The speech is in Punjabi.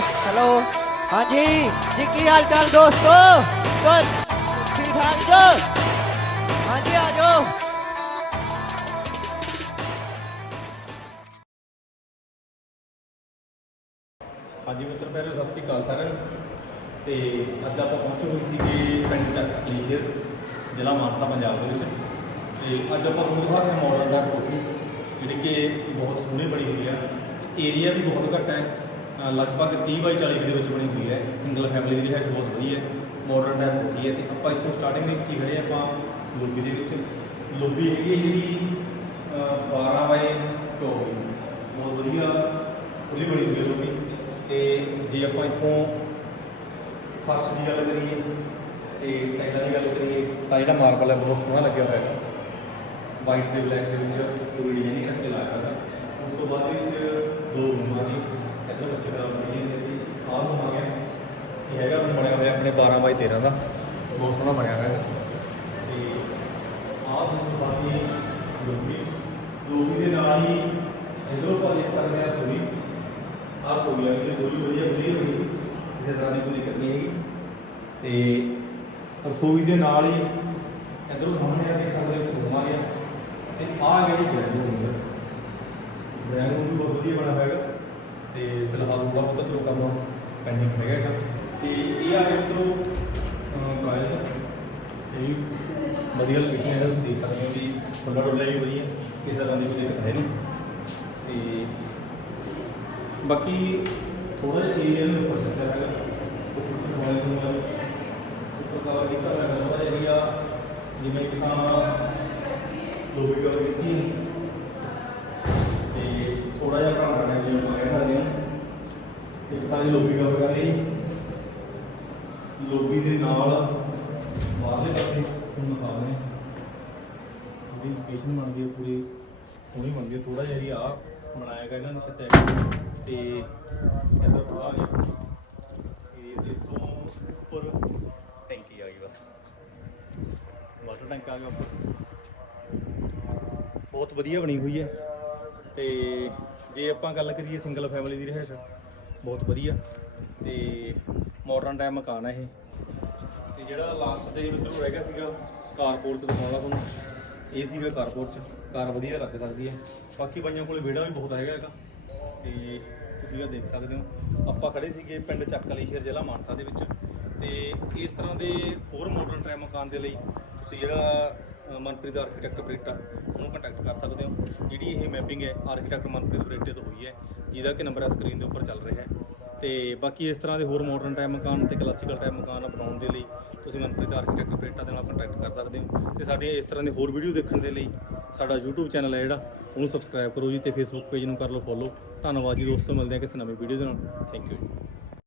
ਹੈਲੋ। ਹਾਂਜੀ, ਜੀ ਕੀ ਹਾਲ ਚਾਲ ਦੋਸਤੋ? ਬਸ ਠੀਕ ਠਾਕ ਜੋ? ਹਾਂਜੀ, ਆ ਜਾਓ। ਹਾਂਜੀ ਮਿੱਤਰ ਪਿਆਰੇ ਸਤਿ ਸ੍ਰੀ ਅਕਾਲ ਸਾਰਿਆਂ ਨੂੰ। ਤੇ ਅੱਜ ਆਪਾਂ ਪਹੁੰਚੇ ਹੋਏ ਸੀਗੇ ਪਿੰਡ ਚੱਕ ਕਲੀਸ਼ਰ ਜ਼ਿਲ੍ਹਾ ਮਾਨਸਾ, ਪੰਜਾਬ ਦੇ ਵਿੱਚ। ਤੇ ਅੱਜ ਆਪਾਂ ਤੁਹਾਨੂੰ ਦਿਖਾ ਰਹੇ ਹਾਂ ਮਾਡਰਨ ਦਾ ਕੋਠੀ ਜਿਹੜੀ ਕਿ ਬਹੁਤ ਸੋਹਣੀ ਬਣੀ ਹੋਈ ਆ। ਏਰੀਆ ਵੀ ਬਹੁਤ ਘੱਟ ਹੈ। ਲਗਭਗ 30 ਬਾਈ 40 ਦੇ ਵਿੱਚ ਬਣੀ ਹੋਈ ਹੈ। ਸਿੰਗਲ ਫੈਮਿਲੀ ਦੀ ਰਿਹਾਇਸ਼ ਬਹੁਤ ਵਧੀਆ ਹੈ। ਮਾਡਰਨ ਟਾਈਪ ਹੁੰਦੀ ਹੈ। ਤੇ ਆਪਾਂ ਇੱਥੋਂ ਸਟਾਰਟਿੰਗ ਵਿੱਚ ਕੀ ਖੜੇ ਆਪਾਂ ਲੋਬੀ ਦੇ ਵਿੱਚ। ਲੋਬੀ ਹੈਗੀ ਹੈ ਜਿਹੜੀ 12 ਬਾਈ 24 ਬਹੁਤ ਵਧੀਆ ਖੁੱਲੀ ਬਣੀ ਹੋਈ ਹੈ ਲੋਬੀ। ਤੇ ਜੇ ਆਪਾਂ ਇੱਥੋਂ ਫਰਸ਼ ਦੀ ਗੱਲ ਕਰੀਏ, ਤੇ ਸਟਾਈਲਾਂ ਦੀ ਗੱਲ ਕਰੀਏ, ਤਾਂ ਜਿਹੜਾ ਮਾਰਬਲ ਹੈ, ਬਹੁਤ ਸੋਹਣਾ ਲੱਗਿਆ ਹੋਇਆ ਹੈ। ਵਾਈਟ ਤੇ ਬਲੈਕ ਦੇ ਵਿੱਚ 2D ਇੱਧਰ ਬੱਚੇ ਦਾ ਬਣੀ ਹੈ ਤੇ ਆਹ ਰੂਮ ਆ ਗਿਆ ਇਹ ਹੈਗਾ ਰੂਮ ਬਣਿਆ ਹੋਇਆ ਆਪਣੇ 12 ਬਾਈ 13 ਦਾ। ਬਹੁਤ ਸੋਹਣਾ ਬਣਿਆ ਹੋਇਆ ਤੇ ਆਹ ਰੂਮ ਇਹ ਲੋਬੀ ਲੋਬੀ ਦੇ ਨਾਲ ਹੀ ਇੱਧਰੋਂ ਆਪਾਂ ਦੇਖ ਸਕਦੇ ਹਾਂ ਸੋਈ ਆਹ ਸੋਈ ਆ ਜਿਹੜੀ ਸੋਈ ਵਧੀਆ ਖੁੱਲੀ ਹੋਈ ਸੀ। ਕਿਸੇ ਤਰ੍ਹਾਂ ਦੀ ਕੋਈ ਦਿੱਕਤ ਨਹੀਂ ਹੈਗੀ। ਤੇ ਰਸੋਈ ਦੇ ਨਾਲ ਹੀ ਇੱਧਰੋਂ ਸਾਹਮਣੇ ਆ ਦੇਖ ਸਕਦੇ ਰੂਮ ਆ ਗਿਆ ਤੇ ਆਹ ਜਿਹੜੀ ਡਰਾਇੰਗ ਰੂਮ ਹੈ ਡਰਾਇੰਗ ਰੂਮ ਵੀ ਬਹੁਤ ਵਧੀਆ ਬਣਿਆ ਹੋਇਆ ਹੈਗਾ। ਤੇ ਫਿਲਹਾਲ ਥੋੜਾ ਬਹੁਤਾ ਚਲੋ ਕੰਮ ਪੈਂਡਿੰਗ ਹੈਗਾ ਹੈਗਾ। ਤੇ ਇਹ ਆ ਗਿਆ ਇੱਧਰੋਂ ਟਾਇਲ ਇਹ ਵਧੀਆ ਲੋਕੇਸ਼ਨ ਹੈ, ਤੁਸੀਂ ਦੇਖ ਸਕਦੇ ਹੋ ਵੀ ਖੁੱਲਾ ਡੁੱਲਾ ਵੀ ਵਧੀਆ ਕਿਸੇ ਤਰ੍ਹਾਂ ਦੀ ਕੋਈ ਦਿੱਕਤ ਹੈ ਨਹੀਂ। ਤੇ ਬਾਕੀ ਥੋੜਾ ਜਿਹਾ ਏਰੀਆ ਨੂੰ ਉੱਪਰ ਸਕਦਾ ਉੱਪਰ ਵਾਲੇ ਨੂੰ ਉੱਪਰ ਕਵਰ ਕੀਤਾ ਹੈ ਥੋੜਾ ਏਰੀਆ ਜਿਵੇਂ ਕਿ ਤਾਂ ਲੋਬੀ ਕਵਰ ਕੀਤੀ ਤੇ ਥੋੜਾ ਜਿਹਾ ਘਣਾ ਕਰਨਾ ਜਿਵੇਂ ਇੱਕ ਤਾਂ ਇਹ ਲੋਬੀ ਗੱਲ ਕਰ ਰਹੀ? ਲੋਬੀ ਦੇ ਨਾਲ ਬਾਹਰਲੇ ਪਾਸੇ ਹੁਣ ਮੁਕਾਬਲੇ ਥੋੜੀ ਪੇਸ਼ਨ ਬਣਦੀ ਹੈ ਪੂਰੀ ਹੋਣੀ ਬਣਦੀ ਹੈ ਥੋੜਾ ਜਿਹਾ ਹੀ ਆ ਬਣਾਇਆ ਗਿਆ ਇਹਨਾਂ ਨੇ ਸਤਿਆ ਤੇ ਇਹਦਾ ਥੋੜਾ ਜਿਹਾ ਇਹ ਇਸ ਤੋਂ ਉੱਪਰ ਟੈਂਕੀ ਆ ਗਈ ਬਸ। ਵਾਟਰ ਟੈਂਕ ਆ ਗਿਆ ਬਹੁਤ ਵਧੀਆ ਬਣੀ ਹੋਈ ਹੈ। ਤੇ ਜੇ ਆਪਾਂ ਗੱਲ ਕਰੀਏ ਸਿੰਗਲ ਫੈਮਿਲੀ ਦੀ ਰਹਿਸ਼ ਬਹੁਤ ਵਧੀਆ ਤੇ ਮਾਡਰਨ ਟਾਈਮ ਮਕਾਨ ਹੈ ਇਹ। ਤੇ ਜਿਹੜਾ ਲਾਸਟ ਦੇ ਮਿੱਤਰੋ ਰਹਿ ਗਿਆ ਸੀਗਾ ਕਾਰਪੋਰਟ ਚ ਦਿਖਾਉਣਾ ਤੁਹਾਨੂੰ। ਇਹ ਸੀਗਾ ਕਾਰਪੋਰਟ ਚ। ਕਾਰ ਵਧੀਆ ਰੱਖ ਸਕਦੀ ਹੈ ਬਾਕੀ ਬਾਈਆਂ ਕੋਲੇ ਵਿਹੜਾ ਵੀ ਬਹੁਤ ਹੈਗਾ ਹੈਗਾ। ਤੇ ਤੁਸੀਂ ਇਹ ਦੇਖ ਸਕਦੇ ਹੋ। ਆਪਾਂ ਖੜੇ ਸੀਗੇ ਪਿੰਡ ਚੱਕ ਅਲੀਸ਼ਰ ਜ਼ਿਲ੍ਹਾ ਮਾਨਸਾ ਦੇ ਵਿੱਚ। ਤੇ ਇਸ ਤਰ੍ਹਾਂ ਦੇ ਹੋਰ ਮਾਡਰਨ ਟਾਈਮ ਮਕਾਨ ਦੇ ਲਈ ਤੁਸੀਂ ਜਿਹੜਾ ਅ, ਮਨਪ੍ਰੀਤ ਆਰਕੀਟੈਕਟ ਬਰੇਟਾ ਉਹਨੂੰ ਕੰਟੈਕਟ ਕਰ ਸਕਦੇ ਹੋ। ਜਿਹੜੀ ਇਹ ਮੈਪਿੰਗ ਹੈ ਆਰਕੀਟੈਕਟ ਮਨਪ੍ਰੀਤ ਬਰੇਟੇ ਤੋਂ ਹੋਈ ਹੈ। ਜਿਹਦਾ ਕਿ ਨੰਬਰ ਹੈ ਸਕਰੀਨ ਦੇ ਉੱਪਰ ਚੱਲ ਰਿਹਾ ਹੈ। ਤੇ ਬਾਕੀ ਇਸ ਤਰ੍ਹਾਂ ਦੇ ਹੋਰ ਮਾਡਰਨ ਟਾਈਪ ਮਕਾਨ ਤੇ ਕਲਾਸੀਕਲ ਟਾਈਪ ਮਕਾਨ ਬਣਾਉਣ ਦੇ ਲਈ ਤੁਸੀਂ ਮਨਪ੍ਰੀਤ ਆਰਕੀਟੈਕਟ ਬਰੇਟਾ ਦੇ ਨਾਲ ਕੰਟੈਕਟ ਕਰ ਸਕਦੇ ਹੋ। ਤੇ ਸਾਡੀਆਂ ਇਸ ਤਰ੍ਹਾਂ ਦੇ ਹੋਰ ਵੀਡੀਓ ਦੇਖਣ ਦੇ ਲਈ ਸਾਡਾ YouTube ਚੈਨਲ ਹੈ ਜਿਹੜਾ, ਉਹਨੂੰ ਸਬਸਕ੍ਰਾਈਬ ਕਰੋ ਜੀ ਤੇ Facebook ਪੇਜ ਨੂੰ ਕਰ ਲਓ ਫੋਲੋ ਧੰਨਵਾਦ ਜੀ ਦੋਸਤੋ, ਮਿਲਦੇ ਹਾਂ ਕਿਸੇ ਨਵੀਂ ਵੀਡੀਓ ਦੇ ਨਾਲ। ਥੈਂਕ ਯੂ ਜੀ।